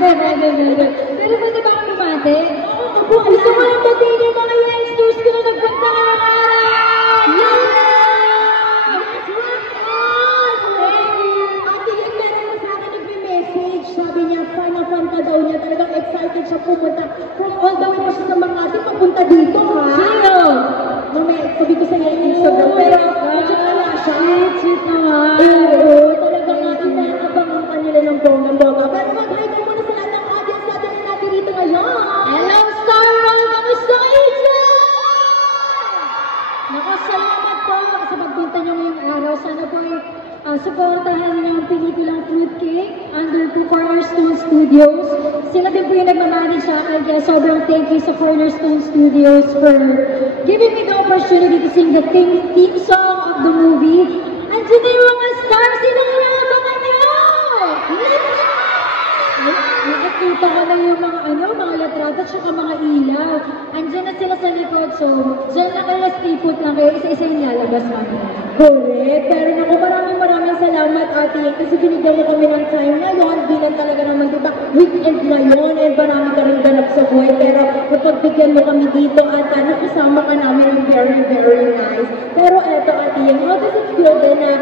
Pero pwede ba kami bumate? Opo, gusto ko lang batiin yung mga youngsters ko na nagpunta ngayong araw! Ate, yung meron mo sa akin nagme-message. Sabi niya, fan na fan ka daw niya. Talagang excited siya pumunta. From all the way pa siya sa Makati, papunta dito, ha? Sino? Mamaya, sabi ko sa iyo yung Instagram, pero check na nga siya. Cheat naman. Oo, talagang inaabangan ka nila ng bonggang-bongga. Pero mag-hi ka muna sa lahat ng audience natin na natin dito ngayon. Hello, Star Roll! Kamusta kayo dyan? Nakasalamat po sa pagpunta niyo ngayong araw. Sana po ay supportahan niyo ang pelikulang Fruitcake under po Cornerstone Studios. Sila din po yung nagmamanage sa akin. Kaya sobrang thank you sa Cornerstone Studios for giving me the opportunity to sing the theme song of the movie. Andiyan na yung mga stars. Sino nga naabangan niyo? Nakikita ko na yung mga latrata at mga ilaw. Andiyan na sila sa likod, so dyan na kayo, stay put lang kayo, isa-isa yung lalabas mamaya. Correct. Pero naku, maraming salamat, ate. Kasi binigyan mo kami ng time ngayon. Bilang talaga naman, di ba, weekend ngayon. And marami ka rin ganap sa buhay. Pero napagbigyan mo kami dito at nakasama ka namin ng very, very nice. Pero eto, ate, how does it feel din na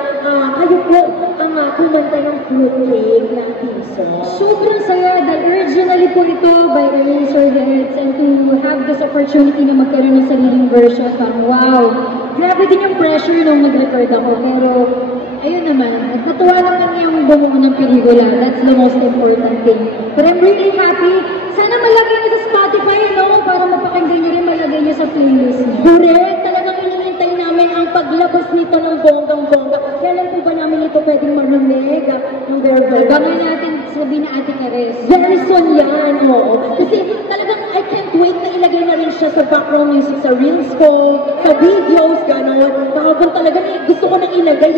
kayo po ang kumanta ng Fruitcake ng theme song? Sobrang saya dahil originally po ito by Eraser the Hits, and to have this opportunity na magkaroon ng sariling version, wow! Grabe din yung pressure nung mag-record ako, pero ayun naman, at natuwa naman yung bumuo ng pelikula. That's the most important thing. But I'm really happy. Sana malagay niyo sa Spotify, no? Para mapakinggan niyo rin, malagay niyo sa playlist niyo. Correct! Talagang hinihintay namin ang paglabas nito ng bonggang-bongga. Kailan po ba namin ito pwedeng marinig? Ng very, very Abangan natin sabi na Ate Cares. very soon yan, oo. Kasi talagang I can't wait na ilagay na rin siya sa background music, sa reels ko, sa videos, gano'n. Kahapon talaga gusto ko nang ilagay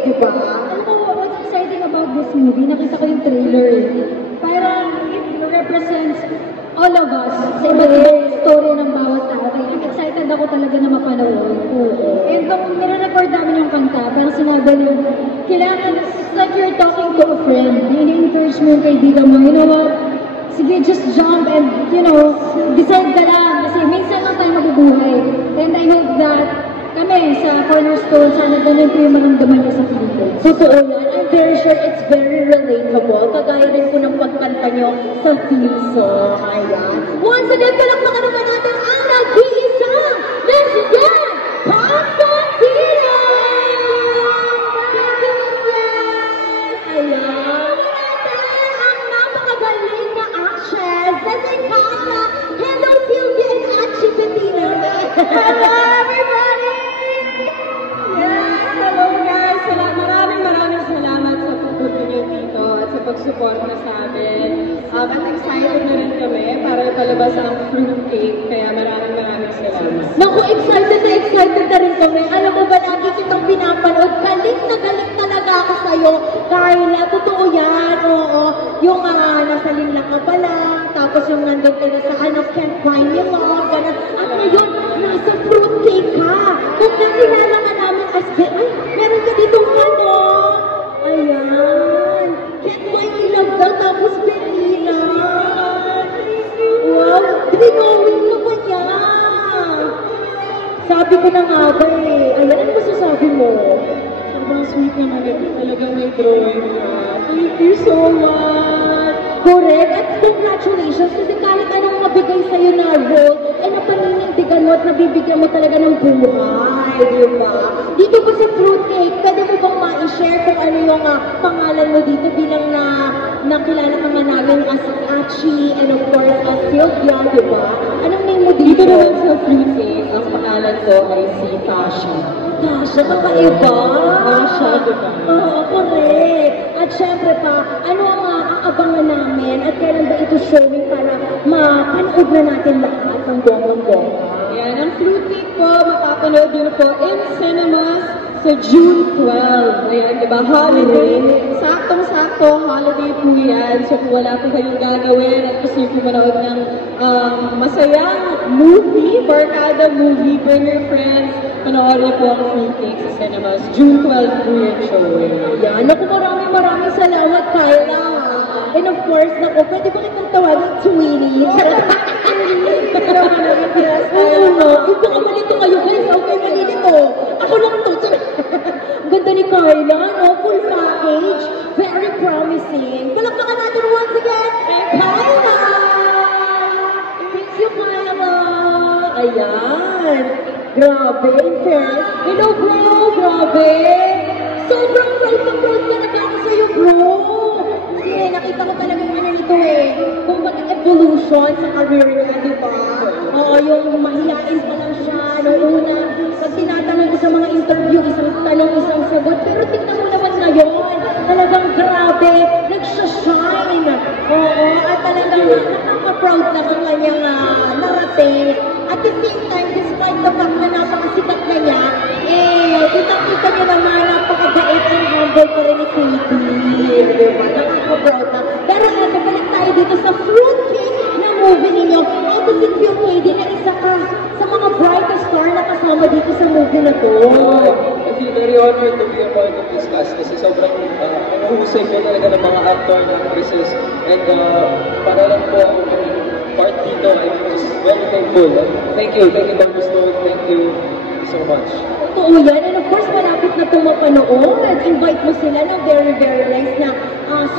di ba? Alam mo, what's exciting about this movie? Nakita ko yung trailer. Parang it represents all of us sa iba't story ng bawat tao. Kaya excited ako talaga na mapanood. And nung nire-record namin yung kanta, parang sinabi nyo, kailangan, it's like you're talking to a friend. Ini-encourage mo yung kaibigan mo, you know what? Sige, just jump and, decide ka lang. Kasi minsan lang tayo mabubuhay. And I hope that kami sa Cornerstone, sana ganun po yung maramdaman niya sa pelikula. Totoo yan. I'm very sure it's very relatable. Kagaya rin po ng pagkanta nyo sa theme song. Ayan. Once again, palakpakan naman natin ang nag-iisang Michigan Constantino! Thank you, Miss. Ayan. Natin ang napakagaling na actress na si Kata. Hello, Sylvia and Archie Bettina. Hello, everybody! Yes, hello guys! Maraming salamat sa pagpunta niyo dito at sa pag-suporta sa amin. At excited na rin kami para ipalabas ang Fruitcake, kaya maraming salamat. Naku, excited na rin kami. Alam mo ba, lagi kitang pinapanood. Galing na galing talaga ako sa'yo. Carla, totoo yan. Oo. Yung nasa linlang ka pa lang, tapos yung nandun ka na sa Can't Find Me Love, gano'n. At ngayon, nasa Fruitcake ka. Kung nakilala ka namin as ay, meron ka ditong ayan. Can't Find Me Love ka, tapos Berlina. Wow, drinowing ka pa niya. Sabi ko na nga ba Ayan, ano masasabi mo? Sobrang sweet naman ito. Talagang may drawing na. Thank you so much! Correct. At congratulations kasi kahit anong mabigay sa'yo na role, ay napaninindigan mo at nabibigyan mo talaga ng buhay, di ba? Dito ba sa Fruitcake, pwede mo bang ma-share kung ano yung pangalan mo dito bilang nakilala ka nga namin as Achi and of course as Sylvia, di ba? Anong name mo dito? Dito naman sa Fruitcake, ang pangalan ko ay si Tasha. Tasha, kakaiba. Tasha, di ba? Oo, correct. At syempre pa, ano ang aabangan namin at kailan ba ito showing para mapanood na natin lahat ng bonggang-bongga? Yan, ang Fruitcake po, mapapanood nyo po in cinemas sa June 12. Ayan, di ba? Holiday. Saktong-sakto, holiday po yan. So kung wala po kayong gagawin at gusto nyo po manood ng masayang movie, barkada movie, bring your friends, panoorin po ang Fruitcake sa cinemas. June 12 po yung show. Yan. Naku, maraming salamat, Carla. And of course, naku, pwede ko kitang tawagin Twinnie. Oo, no. Kung baka malito kayo, guys. Okay, malilito. Ako lang to. Ang ganda ni Carla, no? Full package. Very promising. Palakpakan natin once again. Carla! Thank you, Carla. Ayan. Grabe, in fairness. Hello, bro. Grabe. Sobrang proud na ako sa'yo, bro. Kasi nakita ko talaga yung ano nito eh. Kung baga evolution sa career niya, di ba? Oo, yung mahihain pa lang siya. Noong una, pag tinatanong ko sa mga interview, isang tanong, isang sagot. Pero tingnan mo naman ngayon, talagang grabe, nagsashine. Oo, at talagang nakaka-proud na ang kanyang narating. At the same time, despite the fact na napakasikat na niya, kita niyo naman, napakabait and humble pa rin ni Katie. Diba? Nakaka-proud na. Pero eto, balik tayo dito sa Fruitcake na movie ninyo. Ito si Pio Katie na isa ka sa mga brightest star na kasama dito sa movie na to. I feel very honored to be a part of this cast kasi sobrang nahuhusay ko talaga ng mga actor and actresses and para lang po ako part dito. I'm just very thankful. Thank you Dr. Stone. Thank you so much. Totoo yan. And of course, malapit na itong mapanood. Invite mo sila ng very, very nice na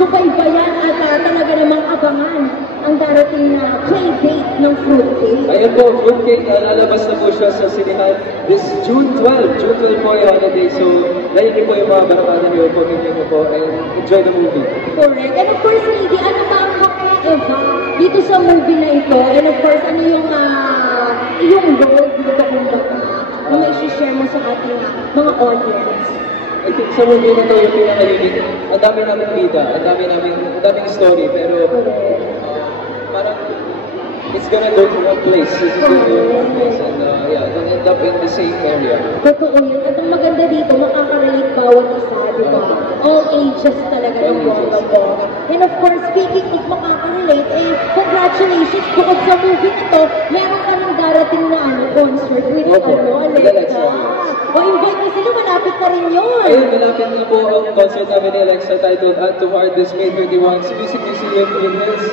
subaybayan at talaga namang abangan ang darating na play date ng Fruitcake. Ayun po, Fruitcake, lalabas na po siya sa sinihan this June 12. June 12 po yung holiday. So, dahil niyo po yung mga barkada niyo, pamilya niyo po, and enjoy the movie. Correct. And of course, Lady, ano ba ang Eva dito sa movie na ito? And of course, ano yung role dito kung baka na may share mo sa ating mga audience? I think sa movie na ito yung pinaka-unique. Ang dami namin bida, ang daming story, pero parang it's gonna go to one place. It's gonna go to one place. And yeah, they'll end up in the same area. Totoo yun. At ang maganda dito, makaka-relate bawat isa, di ba? All ages talaga ng bongga-bongga. And of course, speaking of makaka-relate, congratulations bukod sa movie na to, meron ka ng darating na concert with Alexa. O invite mo sila, malapit na rin yun. Ayun, malapit na po ang concert namin ni Alexa titled Add to Heart this May 31 sa Music Museum in Hills.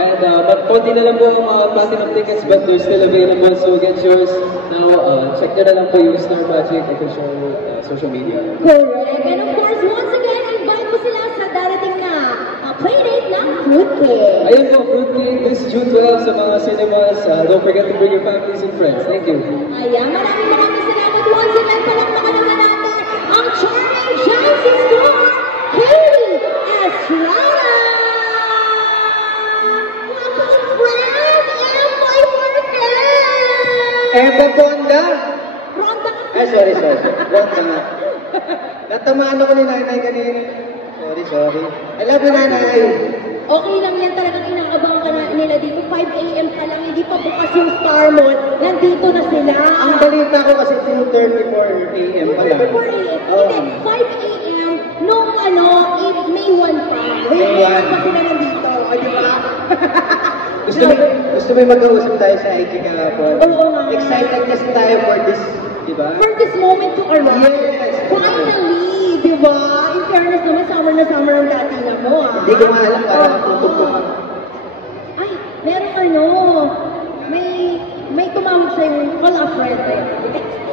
And konti na lang po ang mga platinum tickets but they're still available, so get yours now. Check nyo na lang po yung Star Magic official social media. Correct. And of course, once again, invite mo sila sa darating na playdate ng Fruitcake. Ayun po, Fruitcake this June 12 sa mga cinemas. Don't forget to bring your families and friends. Thank you. Ayan, maraming salamat. Once again, palakpakan naman natin ang charming Jancy Star, Katie Estrada! Eva Bonda? Ronda ka. Ay, sorry. Ronda nga. Natamaan ako ni Nanay kanina. Sorry. I love you, Nanay. Okay lang yan, talagang inaabangan ka na nila dito. 5 a.m. pa lang, hindi pa bukas yung Star Mall. Nandito na sila. Ang balita ko kasi 2:34 a.m. pa lang. 2:34 a.m. Hindi, 5 a.m. nung May 1 pa. May 1. Pa sila nandito. O, di ba? Gusto mo mag-uusap tayo sa IG kahapon? Oo nga. Excited kasi tayo for this, di ba? For this moment to arrive. Yes. Finally, di ba? In fairness naman, summer na summer ang dating na mo, ah. Hindi ko nga alam para tutok ko. Ay, meron may tumawag sa'yo, call a friend.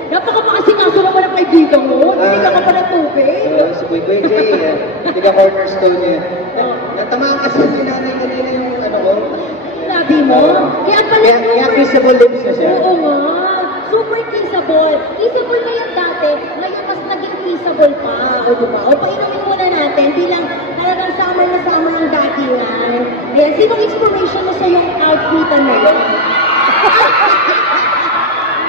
Napaka-makasinaso naman ang kaibigan mo. Hindi ka pa ng tubig. Si Boy Jay, tiga cornerstone niya. Natamaan kasi ni Nanay kanina yung ano ko. Sabi mo? Kaya pala Kaya kissable lips na siya. Oo nga. Super kissable. Kissable na yan dati. Ngayon mas naging kissable pa. O diba? O painumin muna natin bilang talagang summer na summer ang datingan. Ayan, sinong inspiration mo sa yung outfit na yun?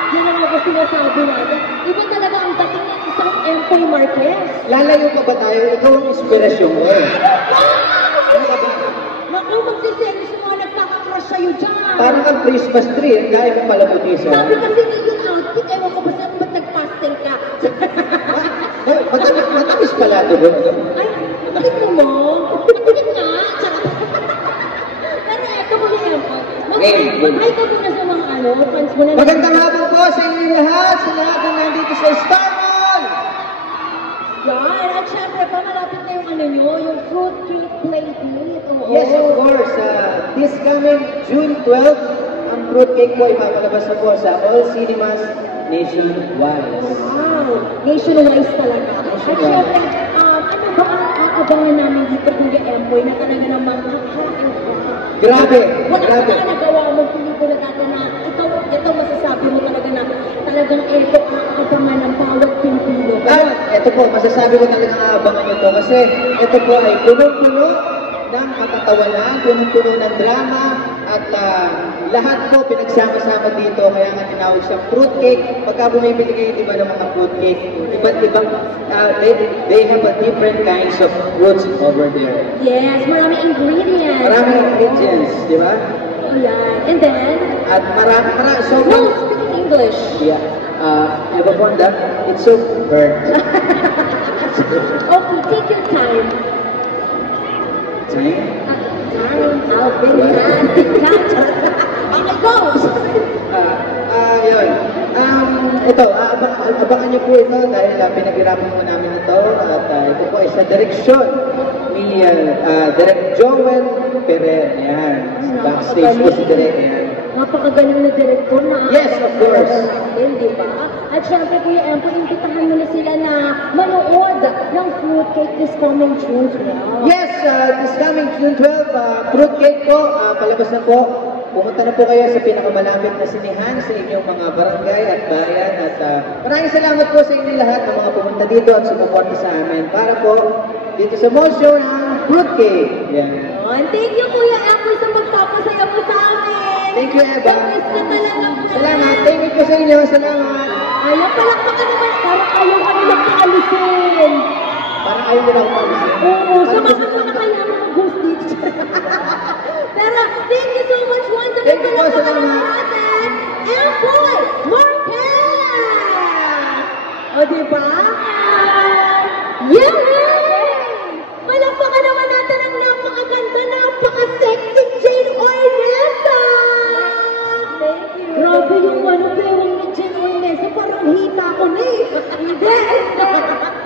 Yan ang mga sinasabi natin. Iba talaga ang dating ng isang M.P. Marquez. Lalayo pa ba tayo? Ikaw ang inspirasyon ko eh. Ano ka ba? Naku, magsiselos yung mga nagkaka-crush sa'yo dyan. Parang ang Christmas tree, ang dahil ng palabutiso. Sabi kasi ni yung outfit, ewan ko ba saan ba't nag-pastel ka? Matamis pala ito doon. Ay, tignan mo. Tignan nga. Charot. Pero eto mo si Empo. Mag-hi ka muna sa mga fans mo na. Magandang hapon po sa inyo lahat, sa lahat na nandito sa Star Mall! Yan, at syempre syempre pa, malapit na yung ano nyo, yung fruitcake plate meet. Yes, of course. This coming June 12, ang fruitcake po ay mapalabas na po sa all cinemas nationwide. Wow! Nationwide talaga. At syempre, ano ba ang aabangan namin dito, Kuya Emboy, na talaga namang kakain ka? Grabe! Wala ka Grabe! ba nagawa mo pelikula dati na ito masasabi mo talaga na talagang ito ang aabangan ng bawat Pilipino. Ito po, masasabi ko talaga aabangan nyo to kasi ito po ay puno-puno ng katatawanan, puno-puno ng drama at lahat po pinagsama-sama dito kaya nga tinawag siyang fruitcake. Pagka bumibili kayo, di ba, ng mga fruitcake, iba't ibang, they have a different kinds of fruits over there. Yes, maraming ingredients. Maraming ingredients, di ba? Oh, yeah. And then, At marami, so no, speak English. yeah, iba po ang it's so burnt. Okay, take your time. Time? I'll bring that. Okay, go! Yun. Ito, abangan niyo po ito dahil pinaghirapan po namin ito at ito po ay sa direksyon ni Direk Joel Ferrer. Yan. Backstage po si Direk. Yan. Napakagaling na director na. Yes, of course. Di ba? At syempre, Kuya Empo, imbitahan mo na sila na manood ng fruitcake this coming June 12. Yes, this coming June 12, fruitcake po, palabas na po. Pumunta na po kayo sa pinakamalapit na sinihan sa inyong mga barangay at bayan. At maraming salamat po sa inyo lahat ng mga pumunta dito at sumuporta sa amin para po dito sa mall show ng fruitcake. Yan. And thank you, Kuya Empo, sa magpapasaya mo sa amin. Thank you, Eva. Tapos ka talaga. Salamat. Thank you po sa inyo. Salamat. Ayaw, palakpakan naman. Parang ayaw ka nilang paalisin. Parang ayaw nila ako pag-isip. Oo, samahan mo na kaya ng ghost teacher. Pero, thank you so much once again. Thank you po, salamat. natin. Empoy Marquez! O, diba? Yay! Palakpakan naman natin ang napakaganda, napaka-sexy Jane Ornesa! Grabe yung bewang ni Jane Ornesa, parang hita ko na eh. Hindi.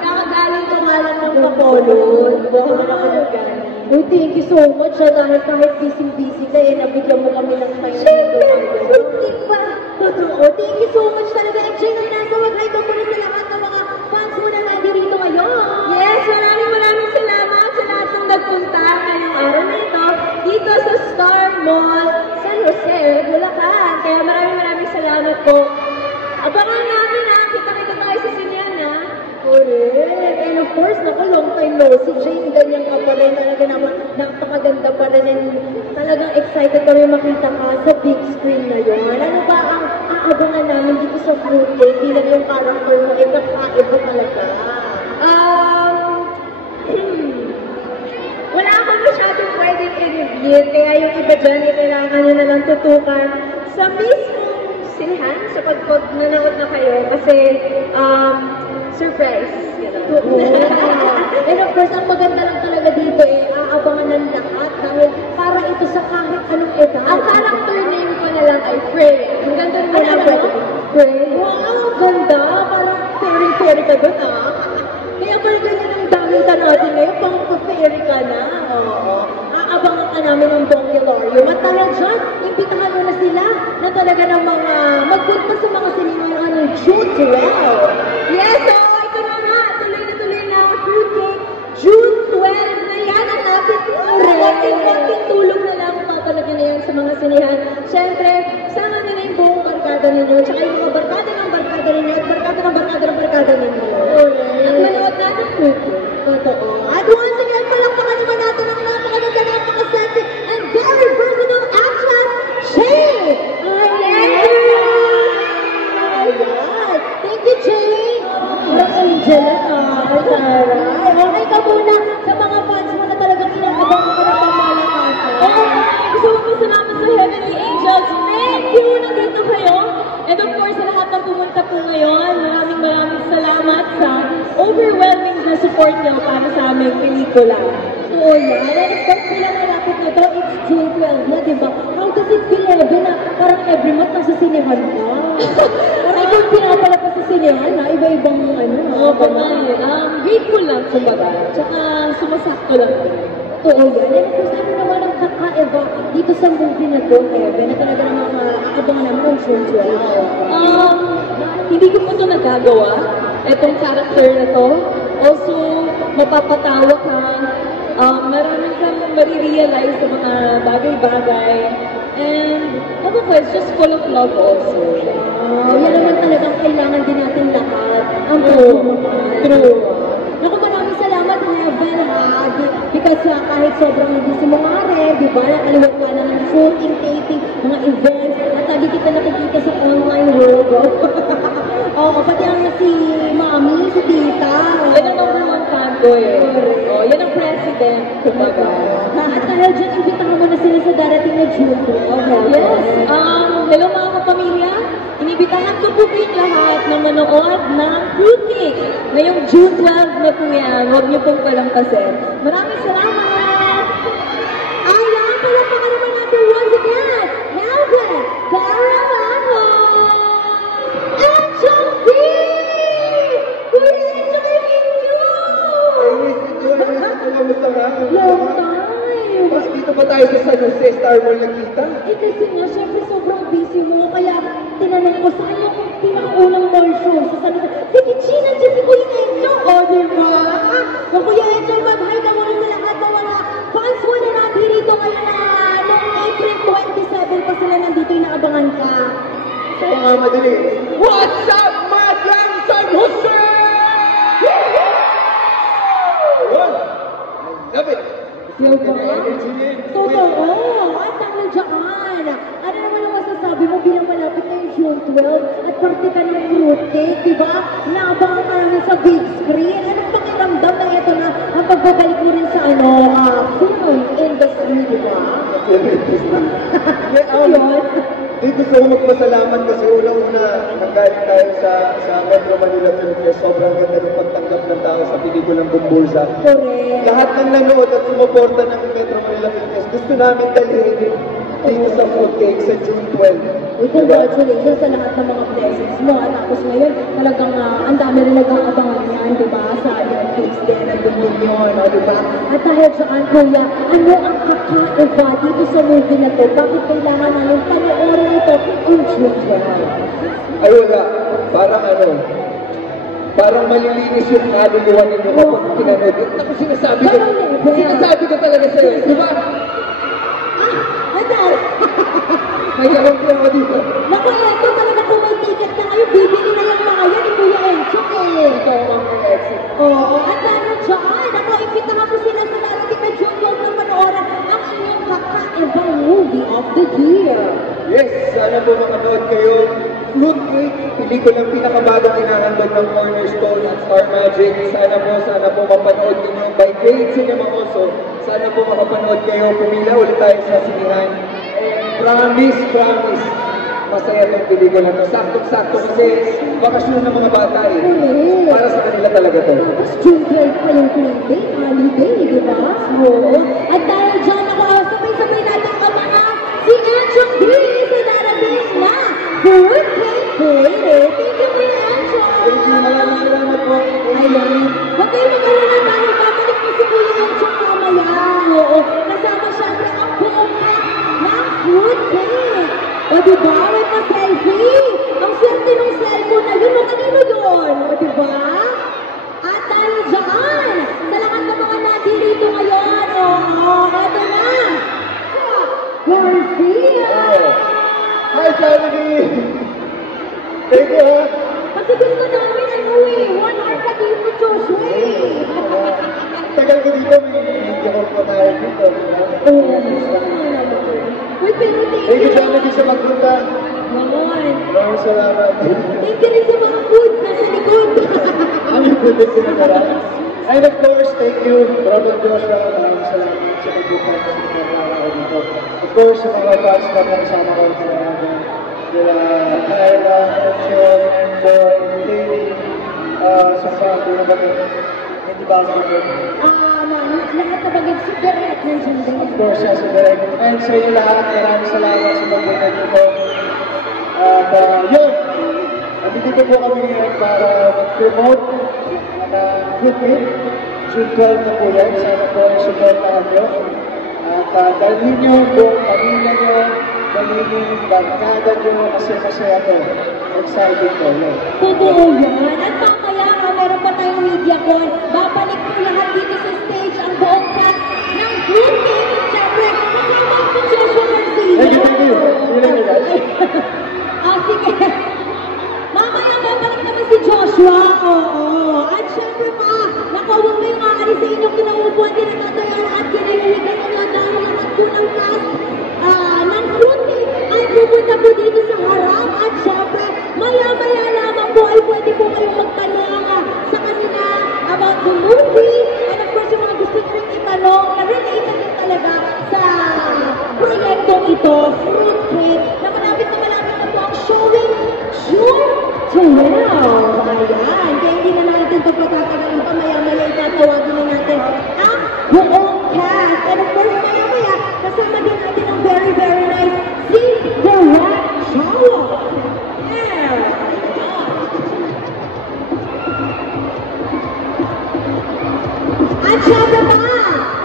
Nakagaling ka nga lang ng Bacolod. Baka nakagaling. Uy, thank you so much dahil kahit busy-busy ka nabigyan mo kami ng time. Siyempre, fruitcake pa. Totoo. Thank you so much talaga. And Jane Ornesa, mag-hi ka muna sa lahat ng mga fans mo na nandirito ngayon. Yes, maraming salamat sa lahat ng nagpunta ngayong araw na ito dito sa Star Mall, San Jose, Bulacan. Kaya maraming salamat po. Abangan namin kita-kita tayo sa sinyan Correct. And of course, naku, long time no si Jane, ganyan ka pa rin. Talaga naman, napakaganda pa rin. And talagang excited kami makita ka sa big screen na yun. Ano ba ang aabangan namin dito sa fruitcake? Bilang yung character mo, kakaiba talaga. Wala akong masyadong pwedeng i-reveal, kaya yung iba dyan, kailangan nyo na lang tutukan sa mismong sinihan, sa pag nanood na kayo, kasi surprise. And of course, ang maganda lang talaga dito aabangan ng lahat dahil para ito sa kahit anong edad. Ang character name ko na lang ay Frey. Ang ganda mo na pwede. Frey? Wow, ang ganda. Parang fairy-fairy ka doon Kaya pala ganyan ang damita natin ngayon, pang fairy ka na. Oo. Aabangan ka namin ng Bongilorium. At tala dyan, imbitahan mo na sila na talaga ng mga magpunta sa mga sinihan ng June 12. Yes, so ito na nga. Tuloy na ang fruitcake. June 12 na yan ang natin. Konting tulog na lang talaga na yan sa mga sinihan. Siyempre, sama nila yung buong barkada ninyo. Tsaka yung mga barkada ng barkada ninyo at barkada ng barkada ng barkada ninyo. At manood natin fruitcake. Totoo. At once again, palakpakan naman natin ang napakaganda, napaka-sexy, and very versatile actress, Jane! Ayan! Thank you, Jane! Angela, taray! Okay ka muna sa mga fans mo na talagang inakabangan ka ng pagmalakasan. Gusto ko salamat sa Heavenly Angels. Thank you! Nandito kayo. And of course, sa lahat ng pumunta po ngayon, maraming salamat sa overwhelming na support niyo para sa aming pelikula. Oo yan. And of course, bilang malapit nito, it's June 12 na, di ba? How does it feel, Ebe, na parang every month nasa sinehan ka? Parang ibang pinapalabas sa sinehan na, iba-ibang ano. Oo, pagkain. grateful lang, kumbaga. Tsaka sumasakto lang. Oo yan. And of course, ano naman ang kakaiba dito sa movie na to, Evan, na talaga namang aabangan naman ang show 12. Hindi ko pa ito nagagawa, itong character na to. Also, mapapatawa ka, maraming kang marirealize sa mga bagay-bagay. And, ano ko, it's just full of love also. Yan naman talagang kailangan din natin lahat. Ang True. True. Naku, maraming salamat, Evan, ha? Because kahit sobrang busy mo nga rin, di ba? Nakaliwat ka na ng shooting, taping, mga events, at lagi kita nakikita sa online world. Oo, pati ang si Mami, si Tita. Yan ang number one fan ko eh. Oh, yan ang president, kumbaga. At dahil dyan, invitahan mo na sila sa darating na June 12. Yes. Hello mga kapamilya. Inibitahan ko po kayong lahat na manood ng Fruit Cake. Ngayong June 12 na po yan. Huwag niyo pong palampasin. Maraming salamat! Ayan, palapakan naman natin once again. Melvin, Caramano, Angel B! Kuya Angel, I miss you! Kamusta nga? Long time! Mas dito pa tayo sa San Jose Star Mall nagkita? Eh kasi nga, syempre sobrang busy mo, kaya tinanong ko saan yung pinakaunang mall show sa San Jose. Si Kichina, dyan si Kuya Angel! O, diba? So, Kuya Angel, mag-hi ka muna sa lahat ng mga fans mo na natin dito ngayon na noong April 27 pa sila nandito yung naabangan ka. So, mga madali. What's up, Madam San Jose? Ayun. I love it. Yo ba? Totoo! At dahil dyan, ano naman ang masasabi mo bilang malapit na yung June 12 at parte ka ng fruit cake, diba? Naabangan ka namin sa big screen. Anong pakiramdam na ito na ang pagbabalik mo rin sa film industry, diba? Yun. Di gusto ko magpasalamat kasi unang-una nanggaling tayo sa Metro Manila Film Fest. Sobrang ganda ng pagtanggap ng tao sa pelikulang Bumbulsa. Correct. Lahat ng nanood at sumuporta ng Metro Manila Film Fest, gusto namin dalhin dito sa Fruit Cake sa June 12. Uy, congratulations sa lahat ng mga blessings mo. At tapos ngayon, talagang ang dami rin nag-aabangan yan, di ba? Sa Netflix din, nandun din yun, di ba? At dahil saan, Kuya, ano ang kakaiba dito sa movie na to? Bakit kailangan namin panoorin ito on June 12? Ay wala, parang malilinis yung kaluluwa ninyo kapag pinanood. Ako sinasabi ko talaga sa'yo, di ba? Madal! May alam ko ako dito. Naku, ito talaga kung may ticket na kayo, bibili na yung mga yan ni Kuya Encho eh. Ito ang mga exit. Oo, at dahil dyan, ako, imbitahan ko sila sa darating na June 12 na panoorin ang inyong kakaibang movie of the year. Yes, sana po makanood kayo. Fruit Cake, pelikulang pinakabagong inahandog ng Cornerstone at Star Magic. Sana po mapanood ninyo by Great Cinema also. Sana po makapanood kayo. Pumila ulit tayo sa sinihan. And promise, masaya itong pelikula to. Sakto-sakto kasi bakasyon ng mga bata eh. Para sa kanila talaga to. Tapos June 12 pa yung holiday, di ba? Oo. At dahil dyan ako, sabay-sabay natin abangan si Encho Green sa darating na Fruit Cake Creator. Thank you, Kuya Encho! Thank you, maraming salamat po. Ayan. Huwag kayo mag-alala dahil babalik po si Kuya Encho mamaya. Oo. Kasama syempre ang buong cast ng Fruit Cake. O diba? May pa-selfie. Ang swerte ng cellphone na yun. O kanino yun? O diba? At dahil dyan, sa lahat ng mga nadirito ngayon, eto na. Garcia! Hi, Jollibee! Thank you, ha? Kasi gusto namin one hour ka dito, Joshua eh. Tagal ko dito, may video ko tayo dito. Oo. Uy, pero Thank you, Jollibee, sa magpunta. Naman. Maraming salamat. Thank you rin sa mga food na sa likod. Ang good din sinagara. And of course, thank you, Brother Joshua. Maraming salamat sa magpunta sa pagkakaraw dito. Of course, sa mga fans na kasama ko sila Kyla, Enchon, Enjoy, Lady, sa mga hindi ba ako Lahat na bagay si Derek nandiyan din. Of course, yes, Derek. And sa inyo lahat, maraming salamat sa pagpunta dito. At yun, nandito po kami para mag-promote Fruitcake. June 12 na po yan. Sana po ay supportahan nyo. At dalhin nyo yung buong pamilya nyo, dalhin nyo yung barkada nyo, kasi masaya to. Exciting po yun. Totoo yan. At mamaya meron pa tayong media call. Babalik po lahat dito sa stage ang buong cast ng Fruitcake. At syempre, kasama si Joshua Garcia. Thank you. See you later, guys. Sige. Mamaya babalik naman si Joshua. Oo. At syempre pa, naku, huwag mo yung aalis sa inyong kinaupuan, kinatatayan at kinahihigan nyo dahil lahat po ng cast ng Fruitcake ay pupunta po dito sa harap. At syempre, maya-maya lamang po ay pwede po kayong magtanong sa kanila about the movie. And of course, yung mga gusto nyo rin itanong na related din talaga sa proyektong ito, Fruitcake, na malapit na po ang showing June 12. Ayan. Kaya hindi na natin ito patatagalin pa. Maya-maya itatawagin na natin ang buong cast. And of course, maya-maya, kasama din natin ang very, very nice si Direct Shawa. Yeah. At syempre pa,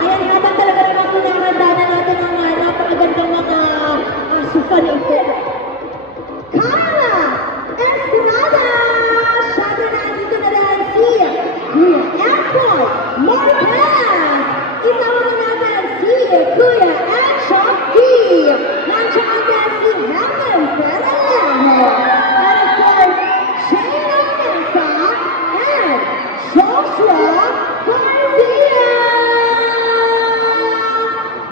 ayan habang talaga naman pinarandana natin ang napakagandang mga sufa na ito. Carla Estrada! Syempre na dito na rin si Kuya Empoy Marquez! Isama na natin si Kuya Enchok D! Nandiyan din si Helen Peralejo! And of course, Shayna Mesa and Joshua Garcia!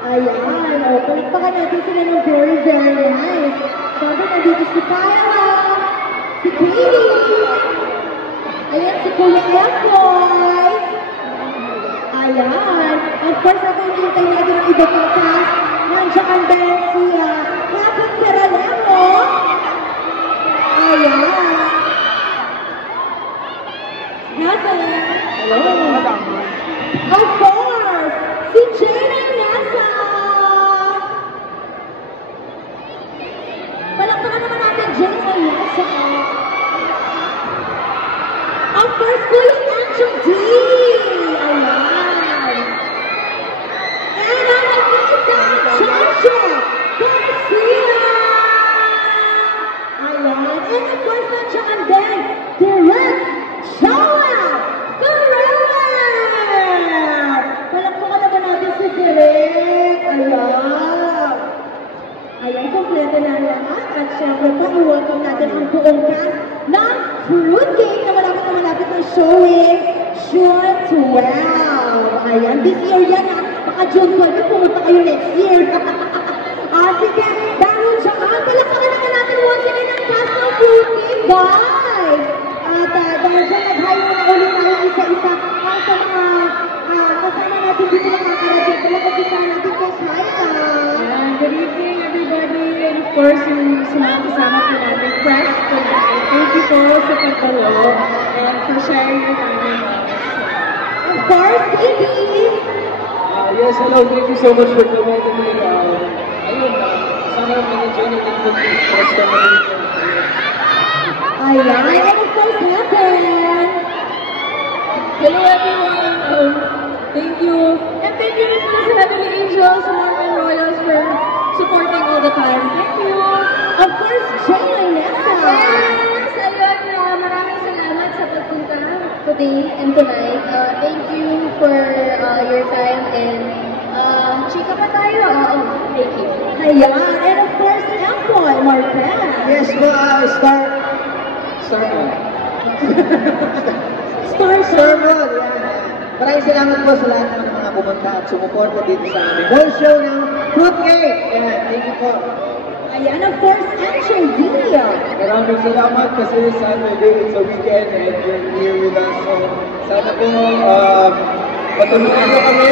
Ayan, o, palagpakan natin sila ng very, very nice. Siyempre, nandito si Kyla, si Katie, ayan, si Kuya Empoy. Ayan. Of course, ako hinihintay natin ang iba pang cast. Nandiyan din si Helen Peralejo. Ayan. Helen. Hello. Of course, si Jane Nasa. Palakpakan naman natin Jane Nasa. Of course, Kuya Enchok D. Ayan. And ang nag-iisang Joshua Garcia. Ayan. And of course, nandiyan din Direct Shawa Thriller. Palakpakan naman natin si Direct. Ayan. Ayan, kompleto na lahat. At syempre pa, i-welcome natin ang buong cast ng Fruitcake na malapit na showing June 12. Ayan, this year yan ha. Baka June 12, pumunta kayo next year. Sige, dahil dyan, palakpakan naman natin once again ang cast ng Fruitcake, guys. At dahil dyan, nag-hi na ulit tayo isa-isa sa mga kasama natin dito na makakarating. Palakpakan natin kay Shaila. Good evening, everybody. And of course, yung kasama po natin, press po natin. Thank you po sa pagtalo and for sharing your time with us. Of course, Katie. Yes, hello. Thank you so much for coming me. Ayun, sana mag-enjoy natin po yung first kami. Ayan. And of course, Helen. Hello, everyone. Thank you. And thank you rin po sa Natalie Angels, sa Marvin Royals for supporting all the time. Thank you. Of course, Shayla Nessa. Yes, ayun, maraming salamat sa pagpunta today and tonight. Thank you for your time and chika pa tayo. Thank you. Ayan. And of course, Empoy Marquez. Yes po, Star Mall. Star Mall, yan. Maraming salamat po sa lahat ng mga pumunta at sumuporta dito sa aming whole show ng Fruitcake. Yan, thank you po. Ayan, of course, Action Video. Maraming salamat kasi Saturday, it's a weekend and you're here with us. So, sana po matulungan nyo kami